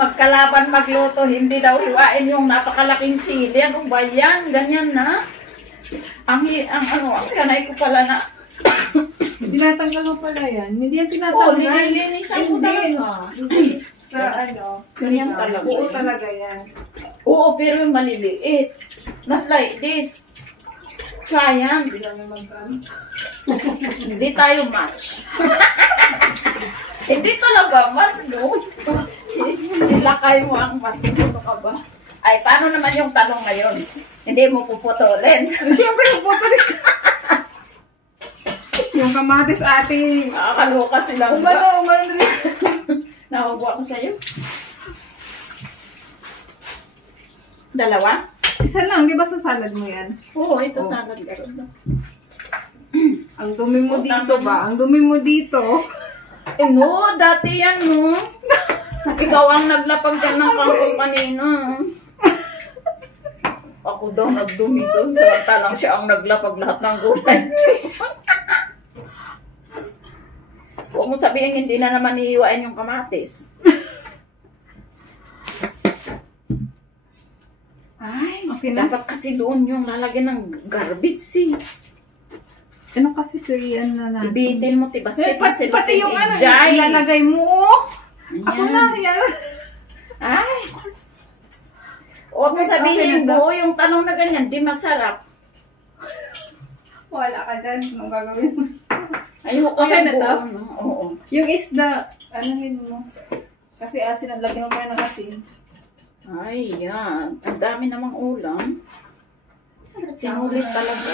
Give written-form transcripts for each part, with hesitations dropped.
Magkalaban magluto, hindi daw hiwain yung napakalaking sili. Ano ba yan? Ganyan na. Ang sanay ko pala na. Tinatanggal mo pala yan. Hindi yan tinatanggal. Nililinisan ko talaga. Sa ano? Ganyan talaga. Oo talaga yan. Oo, pero yung maliliit. Not like this. Try yan. Hindi tayo match. Hindi talaga match, no? Sila kayo ang match. Ito ka ba? Ay, paano naman yung tanong ngayon? Hindi mo puputulin. Hindi mo puputulin. Yung kamatis ate. Nakakaloka sila. Umano. Nahubo ako sa'yo. Dalawa? Isa lang, di ba sa salad mo yan? Oo, ito salad. Ang dumi mo dito ba? Ang dumi mo dito. No, dati yan, no? Ikaw ang naglapag dyan ng kangkong kanina. Ako daw nagdumi doon. Samantalang siya ang naglapag lahat ng gulay. Huwag mo sabihin hindi na naman iiwain yung kamatis. Ay, okay, dapat kasi doon yung lalagyan ng garbage eh. Ano kasi ito yan na natin? Ibitin mo, tibasin. Pati yung ano, ilalagay mo. Ako na yan. Ay. Huwag mo sabihin buo yung tanong na ganyan, di masarap. Wala ka dyan. Anong gagawin mo? Ayoko okay na to? Oo. Yung isda, anuhin mo. Kasi asin, ang lagyan mo pa ng asin. Ay, yan. Ang dami namang ulam. Sinulit talaga.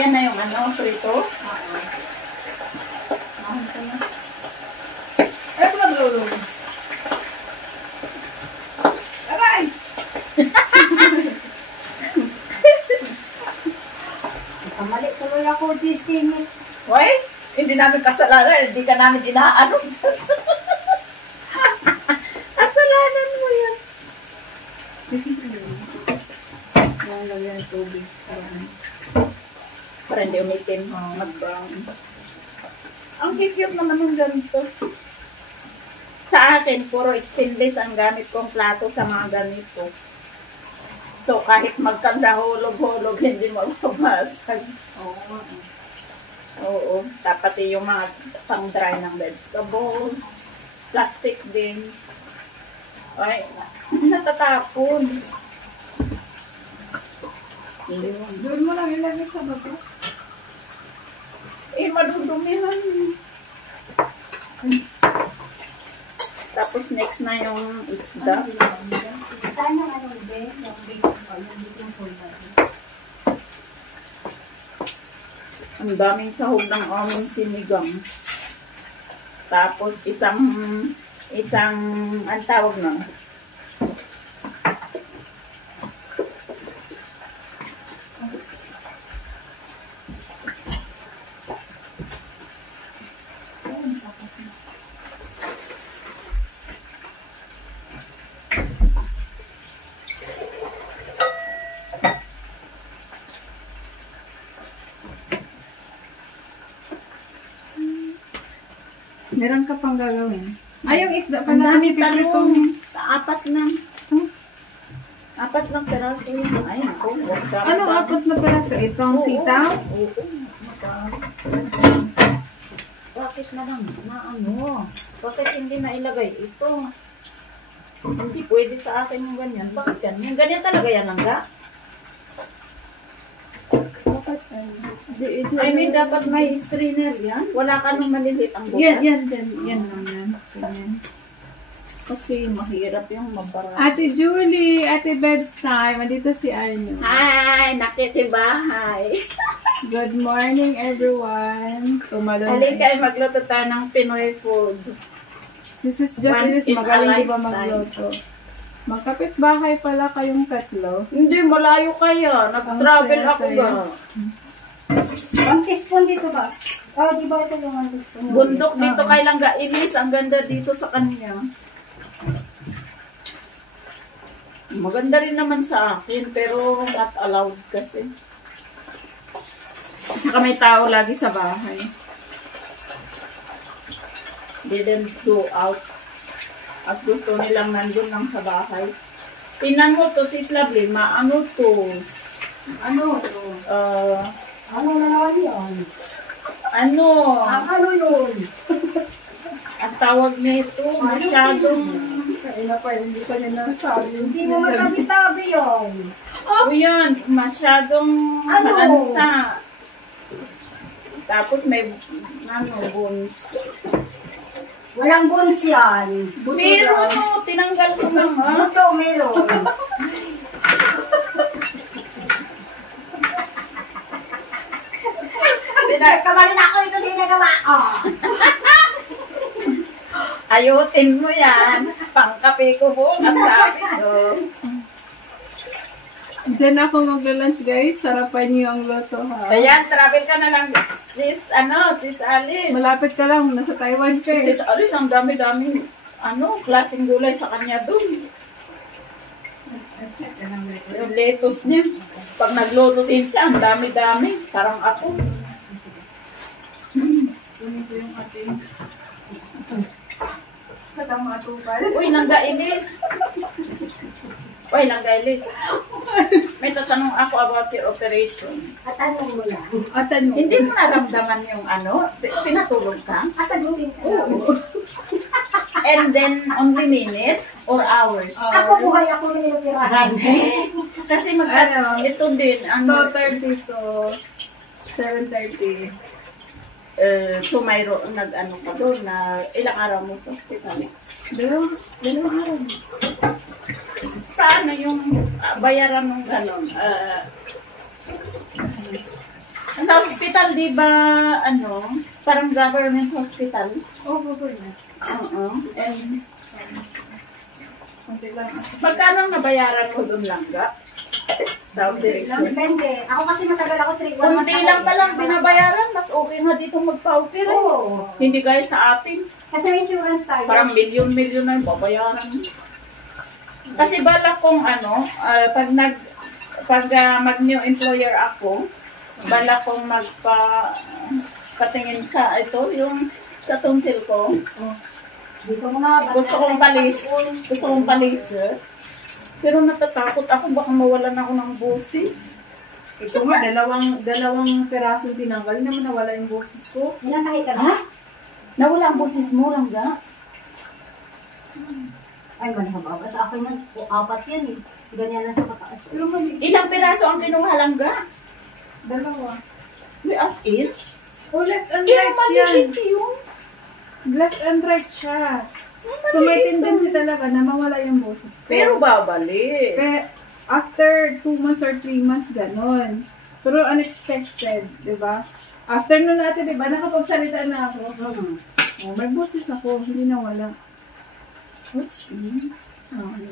Yan na yung ano, prito. Ito na bro. Aray! Mali tuloy ako this thing. Why? Hindi namin kasalanan. Hindi ka namin inaano. Kasalanan mo yan. Yung lagyan ng tubig. Para hindi umitim. Mag-brown. Ang cute naman ng ganito. Sa akin, puro stainless ang gamit kong plato sa mga ganito. So, kahit magkandahulog-hulog, hindi magpabasag. Oo. Dapat yung mga pang-dry ng vegetable. Plastic din. Ay, natatapon. Doon mo lang ilagay sa baba. Madudumihan. Tapos next na yung isda. Sana ano din, yung bitong solda. Ang daming sahog ng aming sinigang. Tapos isang ang tawag na. Meron ka pang gagawin. Ay, yung isda Ang pala dami kasi talong. Apat lang. Apat lang peraso yun. Ay, ako. Ano apat na peraso? Itong sitaw? Oo. Bakit na lang? Ano? Bakit hindi na ilagay ito? Hindi pwede sa akin yung ganyan. Bakit yan? Yung ganyan talaga yan lang ga? I mean, dapat may strainer yan. Wala ka nung maliliit ang butas. Yan lang yan. Kasi mahirap yung mabara. Ate Julie, Ate Beb's time. Andito si Arno. Hi! Nakitibahay! Good morning, everyone. Halika, magluto tayo ng Pinoy food. Si Sis Jocelyn, magaling di ba magluto? Magkapit bahay pala kayong tatlo. Hindi, malayo kaya. Nag-travel ako ba? Ang teaspoon dito ba? Oh, di ba ito yung ang gusto mo? Bundok dito kay Langga Ilis. Ang ganda dito sa kanya. Maganda rin naman sa akin, pero not allowed kasi. Saka may tao lagi sa bahay. Didn't go out. As gusto nilang nandun lang sa bahay. Tingnan mo to, sis Lovely, ano to? Ano? Ano na naman yun? Ano? Ano yun? Ang tawag nito, masyadong... Kaya pa, hindi pa niya nasabi. Hindi mo matabi-tabi yun. Oh, yun, masyadong Ano? malansa. Tapos may, buns. Walang buns yan. Pero no, tinanggal ko lang ha. Buto, meron. Kamarin ako ito sa nagawa ko. Ayutin mo yan. Pangkape ko bukas sabi ko. Diyan ako magla-lunch guys. Sarapan niyo ang loto ha. Ayan, travel ka na lang. Sis Alice. Malapit ka lang. Nasa Taiwan ka eh. Sis Alice, ang dami-dami. Klaseng gulay sa kanya doon. Yung lettuce niya. Pag nagluto din siya, ang dami-dami. Parang ako. Kunin ko yung ating katang matupal. Uy, Langga Ilis. Uy, Langga Ilis. May tatanong ako about your operation. At anong mo lang? At ano? Hindi mo naramdaman yung pinatulog ka? At anong ka? And then, only minute or hours? Ako buhay ako na yung tirahan. Kasi Ano? ito din, 2:30 to 7:30. So mayroon nag-ano ka doon na ilang araw mo sa hospital? Dalawang araw. Paano yung bayaran ng gano'n? Sa hospital, di ba, parang government hospital? Oh, bubur na. Oo. And Kunti lang. magkano ang nabayaran mo doon lang ga? Sa operation? Depende. Ako kasi matagal ako 3 Kunti lang palang binabayaran, mas okay nga dito magpa-opera. Oo. Hindi gaya sa atin. Kasi may insurance tayo. Parang milyon-milyon na yung babayaran. Kasi balak kong pag mag-new employer ako, balak kong patingin sa yung sa tonsil ko. Dito mo na. Gusto kong palis. Pero natatakot ako, baka mawalan ako ng boses. Ito nga, dalawang peraso tinanggal. Hindi naman nawala yung boses ko. Ilang tahi ka na? Ha? Nawala ang boses mo lang ga? Ay, manahaba. Sa akin yan, 4 yan eh. Ganyan lang sa pataas. Pero mali. Ilang piraso ang kinuha lang ga? Dalawa. We as in? Oh, left and Pero right yan. maliit yun. Left and right siya. So may tendency talaga na mawala yung boses ko. Pero babalik. Kaya after 2 months or 3 months, ganon. Pero unexpected, di ba? After nun natin, di ba, nakapagsalita na ako. Oh, may boses ako, hindi nawala.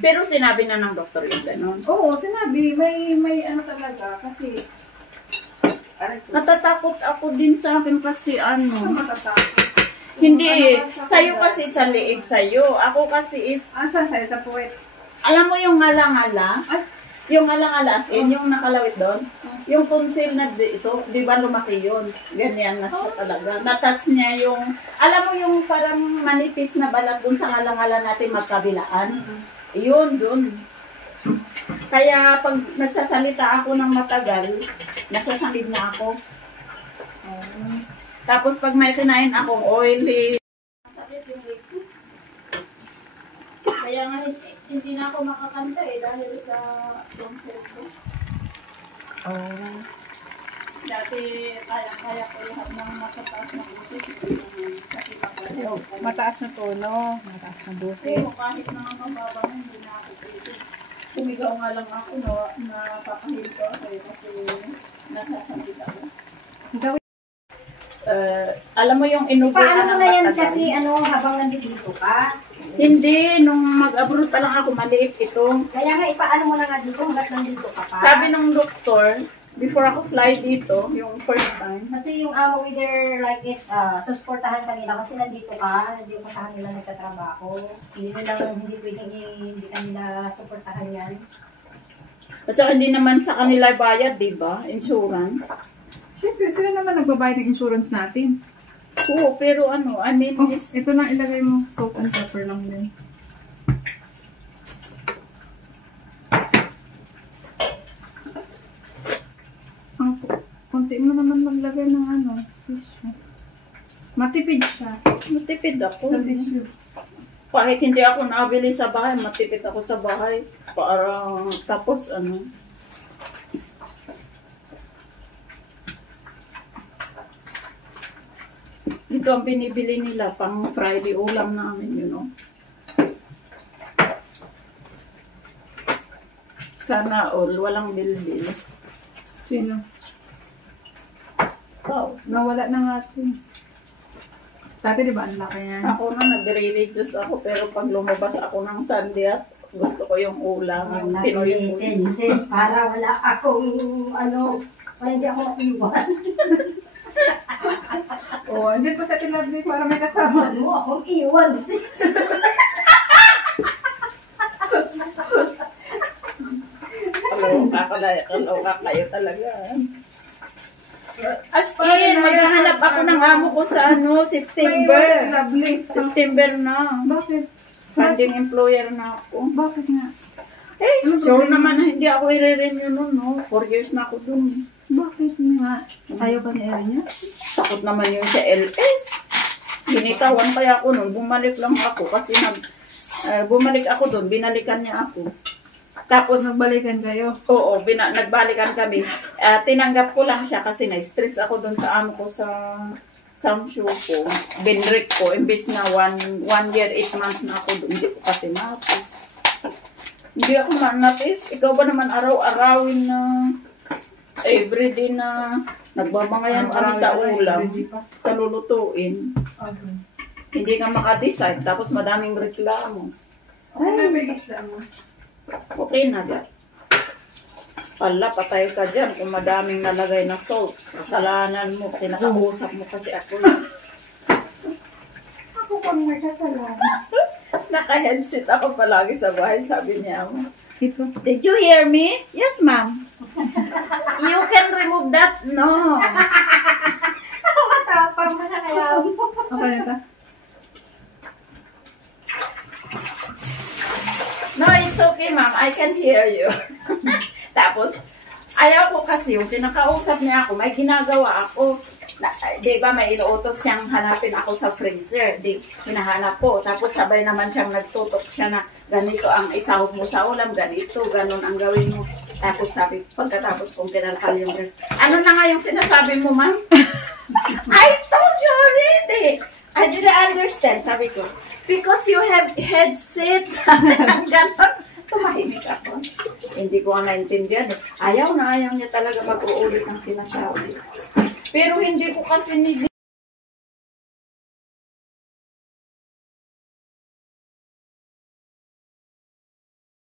Pero sinabi na ng doktor yung gano'n. Oo, sinabi, may ano talaga, kasi Natatakot ako din sa akin kasi matatakot. Hindi, sa'yo kasi sa liig sa'yo. Ako kasi is, Asan sa'yo sa puwet? alam mo yung ngala-ngala? Ay. Yung ngala-ngala as in, yung nakalawit doon? Yung tonsil na dito, di ba lumaki yun? Ganyan na siya talaga. Natouch niya yung, alam mo yung parang manipis na balat doon sa ngala-ngala natin magkabilaan? Yun, doon. Kaya pag nagsasalita ako ng matagal, nasasanib na ako. Tapos pag may kinain akong oily, sakit yung leg ko. Kaya nga hindi na ako makakanta dahil sa tonsil ko. Dati kaya ko lahat ng matataas na boses. Kasi Mataas na tono, mataas na boses. pero kahit na mababa na, hindi na ako pwede. Sumigaw nga lang ako na papahil ko kasi nasasakit ako. Alam mo yung inubuan Paano mo na yan kasi habang nandito ka? Hindi, nung mag-abroad pa lang ako, maliit ito. Kaya nga, ipaano mo na nga dito hanggat nandito ka pa? Sabi ng doktor, Before ako fly dito, yung first time. Kasi yung amo either like it, susuportahan kanila kasi nandito ka, hindi ka sa kanila nagtatrabaho. Hindi pwedeng hindi kanila suportahan yan. At saka hindi naman sa kanila bayad, di ba? Insurance. Siyempre, sila naman nagbabayad ng insurance natin. Oo, pero ano, I mean, Oh, ito na ilagay mo. Salt and pepper lang din. Ang konti mo naman maglagay ng ano, tissue. Matipid siya. matipid ako. Sa tissue. Kahit hindi ako nabili sa bahay, matipid ako sa bahay. Para tapos ano. Ito ang binibili nila pang Friday ulam namin, you know. Sana all, walang bilbil. Sino? Wow. Nawala na nga ito. Dati di ba ang laki yan? Ako na nagre-reduce ako, pero pag lumabas ako ng Sunday at gusto ko yung ulam, yung Pinoy food. Sis, para wala akong, para hindi ako iwan. Oo, hindi pa sa tinabli para may kasama. Ano akong iwan, sis. Kaloka kayo talaga. As in, maghahanap ako ng amo ko sa ano, September. Lovely. September na. Bakit? Funding employer na ako. Bakit nga? Eh, sure naman na hindi ako i-renew nun, no? 4 years na ako dun. Bakit nga? Ayaw ba ni Erin niya? Takot naman yun sa LS. Binitawan kaya ako nun. Bumalik lang ako kasi bumalik ako dun. Binalikan niya ako. Tapos, Nagbalikan kayo. oo, nagbalikan kami. Tinanggap ko lang siya kasi na-stress ako dun sa amo ko sa Samshu ko. Binrik ko. Imbis na 1 year, 8 months na ako dun. Hindi ko kasi napis. Hindi ako napis. Ikaw ba naman araw-arawin na everyday na nagbabangayan kami sa ulam, sa lulutuin. Hindi ka makadecide, tapos madaming reklamo. Ay, nabigis lang mo. Okay na dyan. Pala, patay ka dyan kung madaming nalagay na salt. Kasalanan mo, kinakausap mo kasi ako. Ako pang may kasalanan. Naka-headset ako palagi sa bahay, sabi niya ako. Ito. Did you hear me? Yes, ma'am. You can remove that? No. Matapang na kaya mo. Okay na ito. No, it's okay, ma'am. I can hear you. Tapos, ayaw ko kasi yung pinakausap niya ako, may ginagawa ako. Di ba, may inuutos siyang hanapin ako sa freezer. Di, hinahanap ko. Tapos, sabay naman siyang nagtutok siya na ganito ang isahog mo sa ulam, ganito, ganon ang gawin mo. Tapos, sabi, pagkatapos kong pinalakal yung dress. Ano na nga yung sinasabi mo, ma'am? I told you already. I didn't understand, sabi ko. Because you have headsets. Sabi ng ganon. Tumahimik ako. Hindi ko nga naintindihan. Ayaw na ayaw niya talaga mag-uulit ng sinasabi. Pero hindi ko kasi